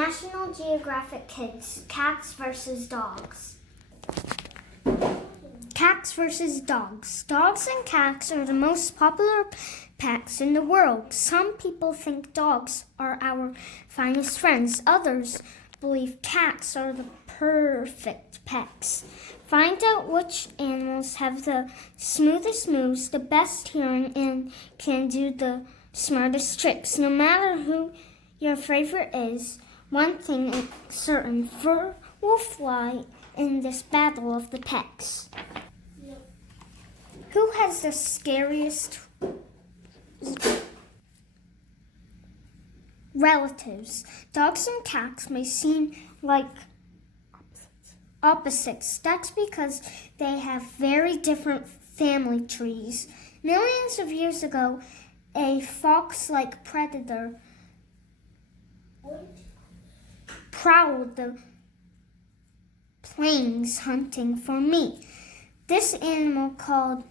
National Geographic Kids, Cats versus Dogs. Cats versus dogs. Dogs and cats are the most popular pets in the world. Some people think dogs are our finest friends. Others believe cats are the perfect pets. Find out which animals have the smoothest moves, the best hearing, and can do the smartest tricks. No matter who your favorite is, one thing is certain: fur will fly in this battle of the pets. Who has the scariest relatives? Dogs and cats may seem like opposites. That's because they have very different family trees. Millions of years ago, a fox-like predator prowled the plains hunting for meat. This animal, called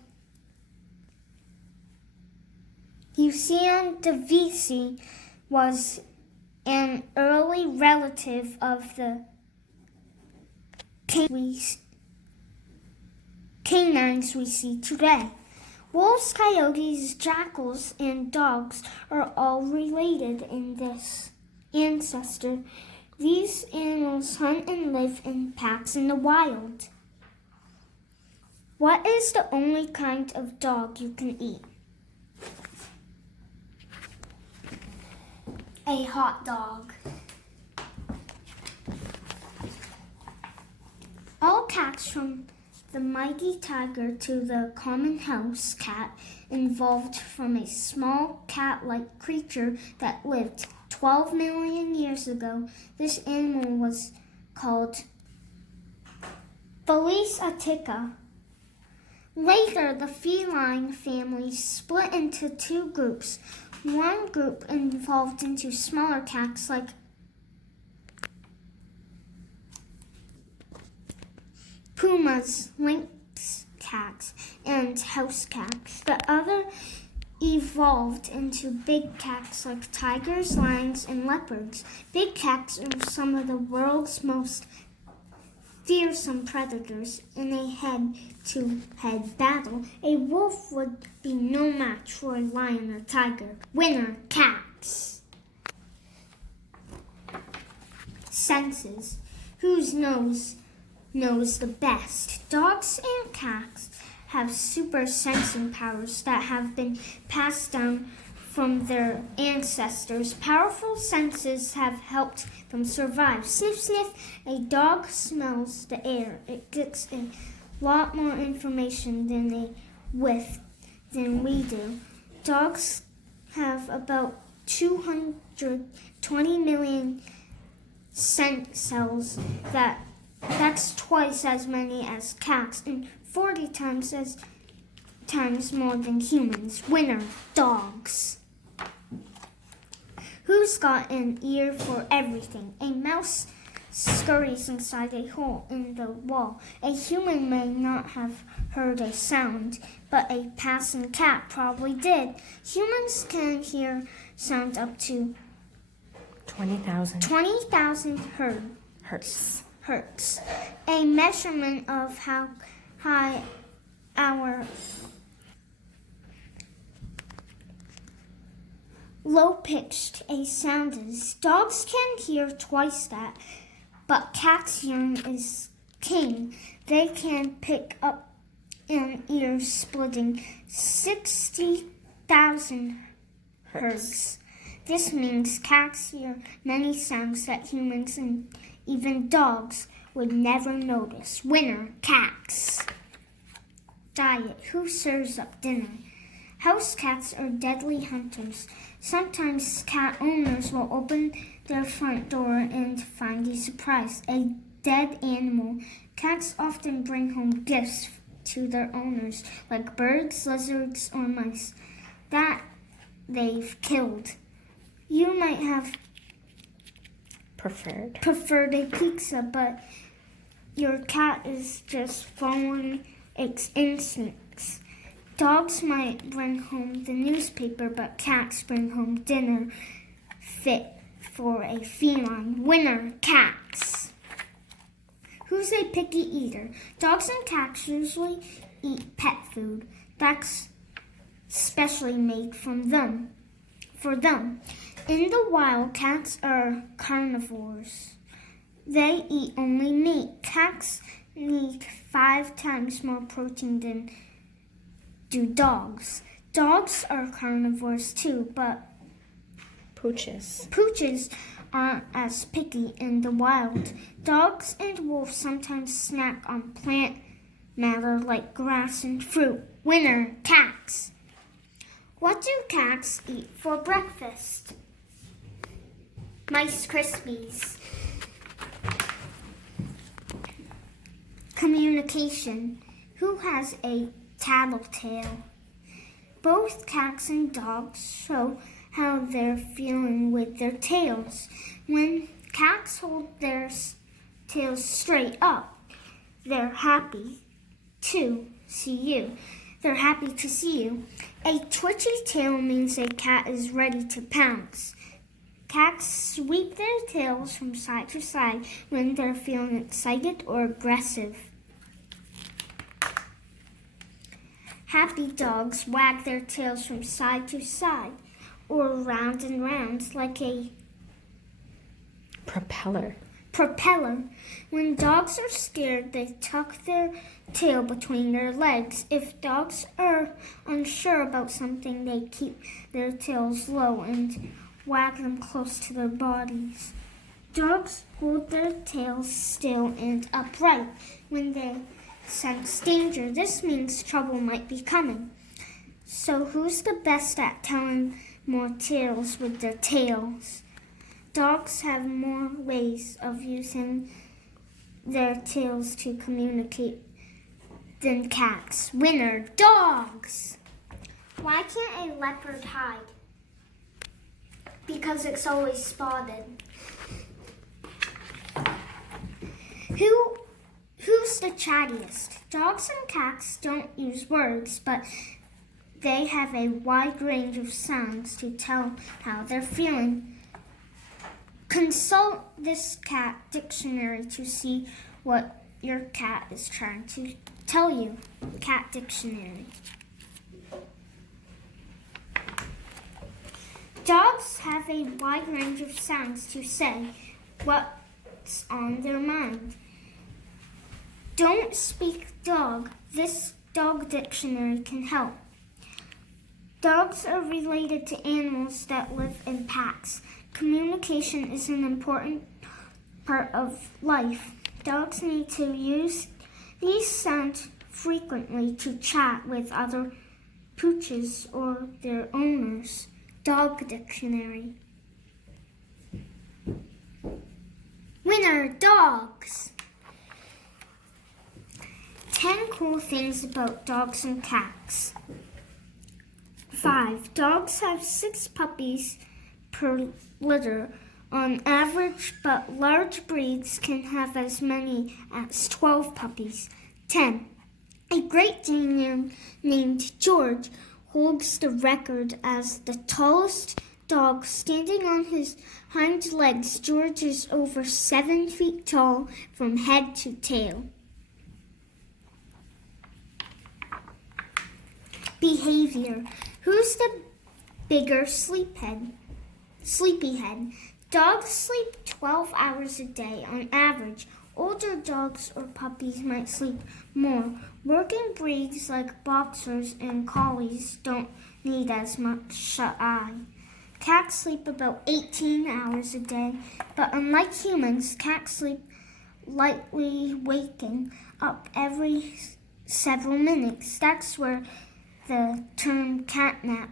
Ucyon was an early relative of the canines we see today. Wolves, coyotes, jackals, and dogs are all related in this ancestor. These animals hunt and live in packs in the wild. What is the only kind of dog you can eat? A hot dog. All cats, from the mighty tiger to the common house cat, evolved from a small cat-like creature that lived 12 million years ago. This animal was called Felis atica. Later, the feline family split into two groups. One group evolved into smaller cats like pumas, lynx cats, and house cats. The other evolved into big cats like tigers, lions, and leopards. Big cats are some of the world's most fearsome predators. In a head-to-head battle, a wolf would be no match for a lion or tiger. Winner, cats. Senses. Whose nose knows the best? Dogs and cats have super sensing powers that have been passed down from their ancestors. Powerful senses have helped them survive. Sniff, sniff. A dog smells the air. It gets a lot more information than we do. Dogs have about 220 million scent cells. That's twice as many as cats and 40 times more than humans. Winner, dogs. Who's got an ear for everything? A mouse scurries inside a hole in the wall. A human may not have heard a sound, but a passing cat probably did. Humans can hear sound up to 20,000 hertz. A measurement of how high our low-pitched a sound is. Dogs can hear twice that, but cats' hearing is king. They can pick up an ear-splitting 60,000 hertz. This means cats hear many sounds that humans and even dogs would never notice. Winner, cats. Diet. Who serves up dinner? House cats are deadly hunters. Sometimes cat owners will open their front door and find a surprise, a dead animal. Cats often bring home gifts to their owners, like birds, lizards, or mice that they've killed. You might have preferred a pizza, but your cat is just following its instincts. Dogs might bring home the newspaper, but cats bring home dinner fit for a feline. Winner, cats. Who's a picky eater? Dogs and cats usually eat pet food that's specially made for them. In the wild, cats are carnivores. They eat only meat. Cats need 5 times more protein than do dogs. Dogs are carnivores too, but pooches aren't as picky in the wild. Dogs and wolves sometimes snack on plant matter like grass and fruit. Winner, cats. What do cats eat for breakfast? Rice Krispies. Communication. Who has a tattletale? Both cats and dogs show how they're feeling with their tails. When cats hold their tails straight up, they're happy to see you. A twitchy tail means a cat is ready to pounce. Cats sweep their tails from side to side when they're feeling excited or aggressive. Happy dogs wag their tails from side to side or round and round like a propeller. When dogs are scared, they tuck their tail between their legs. If dogs are unsure about something, they keep their tails low and wag them close to their bodies. Dogs hold their tails still and upright when they sense danger. This means trouble might be coming. So who's the best at telling more tales with their tails? Dogs have more ways of using their tails to communicate than cats. Winner, dogs! Why can't a leopard hide? Because it's always spotted. Who's the chattiest? Dogs and cats don't use words, but they have a wide range of sounds to tell how they're feeling. Consult this cat dictionary to see what your cat is trying to tell you. Cat dictionary. Dogs have a wide range of sounds to say what's on their mind. Don't speak dog. This dog dictionary can help. Dogs are related to animals that live in packs. Communication is an important part of life. Dogs need to use these sounds frequently to chat with other pooches or their owners. Dog dictionary. Winner, dogs! 10 cool things about dogs and cats. 5. Dogs have 6 puppies per litter on average, but large breeds can have as many as 12 puppies. 10. A Great Dane named George holds the record as the tallest dog standing on his hind legs. George is over 7 feet tall from head to tail. Behavior. Who's the bigger sleepyhead? Dogs sleep 12 hours a day on average. Older dogs or puppies might sleep more. Working breeds like boxers and collies don't need as much shut-eye. Cats sleep about 18 hours a day, but unlike humans, cats sleep lightly, waking up every several minutes. That's where the term catnap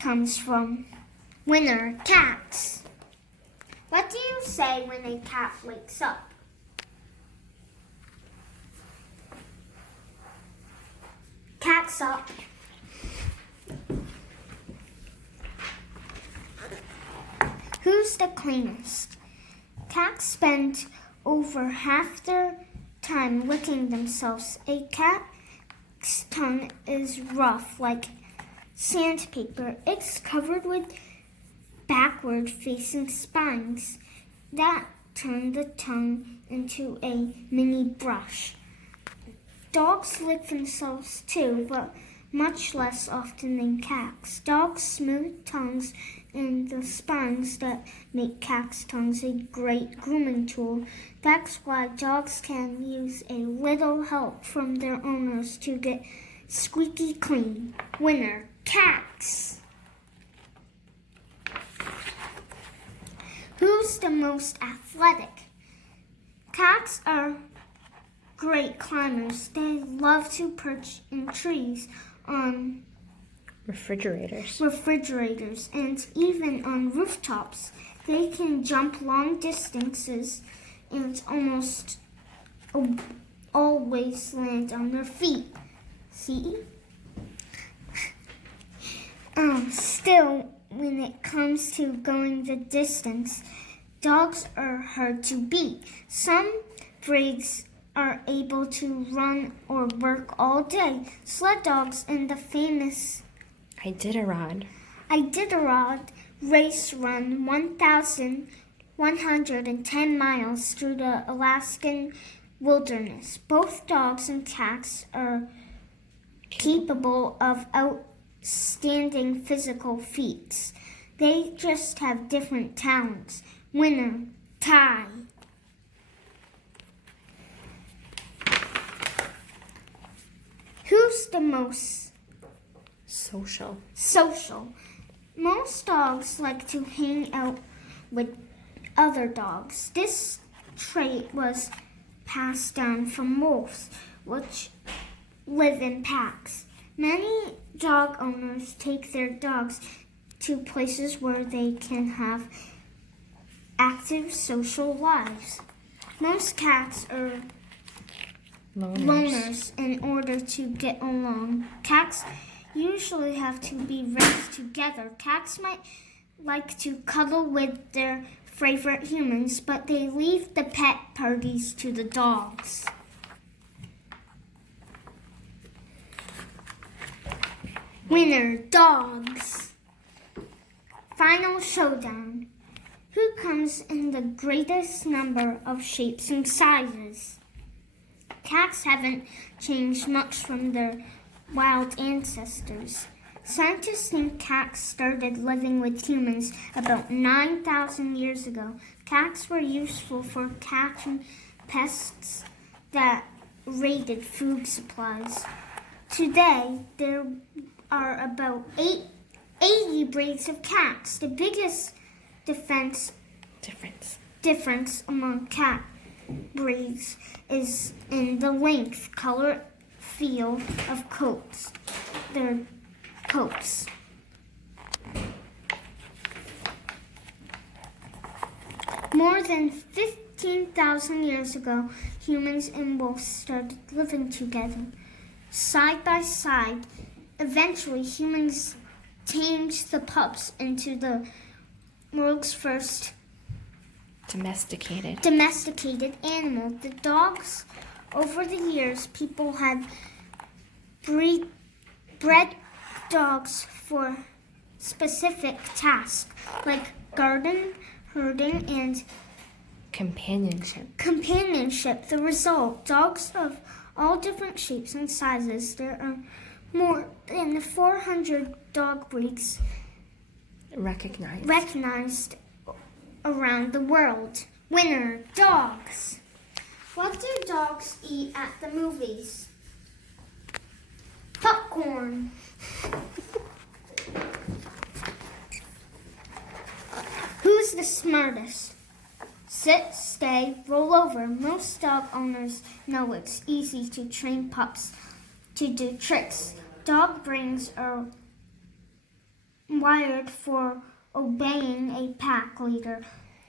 comes from. Winner, cats. What do you say when a cat wakes up? Cat's up. Who's the cleanest? Cats spend over half their time licking themselves. A cat's tongue is rough like sandpaper. It's covered with backward-facing spines that turn the tongue into a mini brush. Dogs lick themselves too, but much less often than cats. Dogs' smooth tongues and the spines that make cats' tongues a great grooming tool. That's why dogs can use a little help from their owners to get squeaky clean. Winner, cats! Who's the most athletic? Cats are great climbers. They love to perch in trees, on refrigerators, and even on rooftops. They can jump long distances and almost always land on their feet. See? Still, when it comes to going the distance, dogs are hard to beat. Some breeds are able to run or work all day. Sled dogs and the famous Iditarod race run 1,110 miles through the Alaskan wilderness. Both dogs and cats are capable of outstanding physical feats. They just have different talents. Winner, tie. Who's the most social? Most dogs like to hang out with other dogs. This trait was passed down from wolves, which live in packs. Many dog owners take their dogs to places where they can have active social lives. Most cats are loners in order to get along. Cats usually have to be raised together. Cats might like to cuddle with their favorite humans, but they leave the pet parties to the dogs. Winner, dogs. Final showdown. Who comes in the greatest number of shapes and sizes? Cats haven't changed much from their wild ancestors. Scientists think cats started living with humans about 9,000 years ago. Cats were useful for catching pests that raided food supplies. Today, there are about 80 breeds of cats. The biggest difference among cat breeds is in the length, color, feel of their coats. More than 15,000 years ago, humans and wolves started living together, side by side. Eventually, humans tamed the pups into the world's first domesticated animal. The dogs. Over the years, people had bred dogs for specific tasks like garden, herding, and companionship. The result, dogs of all different shapes and sizes. There are more than 400 dog breeds recognized around the world. Winner, dogs. What do dogs eat at the movies? Popcorn. Who's the smartest? Sit, stay, roll over. Most dog owners know it's easy to train pups to do tricks. Dog brains are wired for obeying a pack leader,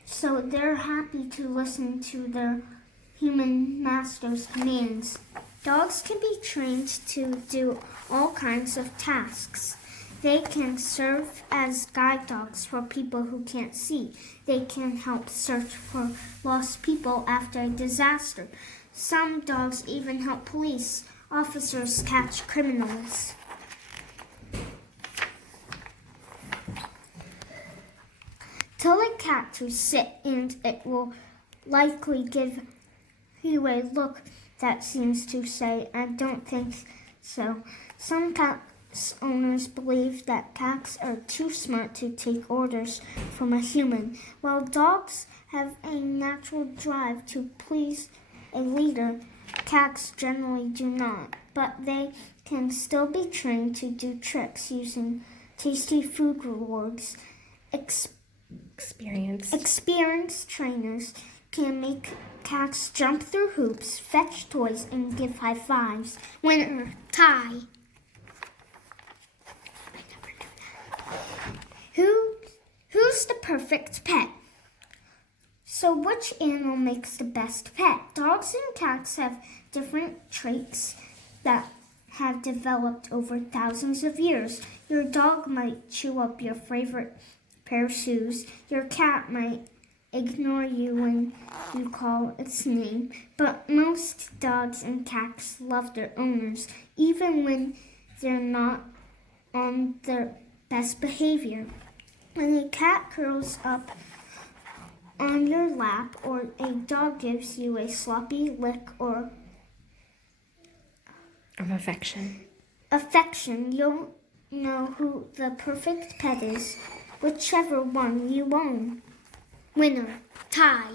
so they're happy to listen to their human master's commands. Dogs can be trained to do all kinds of tasks. They can serve as guide dogs for people who can't see. They can help search for lost people after a disaster. Some dogs even help police officers catch criminals. Tell a cat to sit and it will likely give you a look that seems to say, I don't think so. Some cat owners believe that cats are too smart to take orders from a human. While dogs have a natural drive to please a leader, cats generally do not, but they can still be trained to do tricks using tasty food rewards. Experienced trainers can make cats jump through hoops, fetch toys, and give high fives. Winner, tie. Who's the perfect pet? So which animal makes the best pet? Dogs and cats have different traits that have developed over thousands of years. Your dog might chew up your favorite pair of shoes. Your cat might ignore you when you call its name. But most dogs and cats love their owners, even when they're not on their best behavior. When a cat curls up on your lap or a dog gives you a sloppy lick or of affection, you'll know who the perfect pet is, whichever one you own. Winner, tie.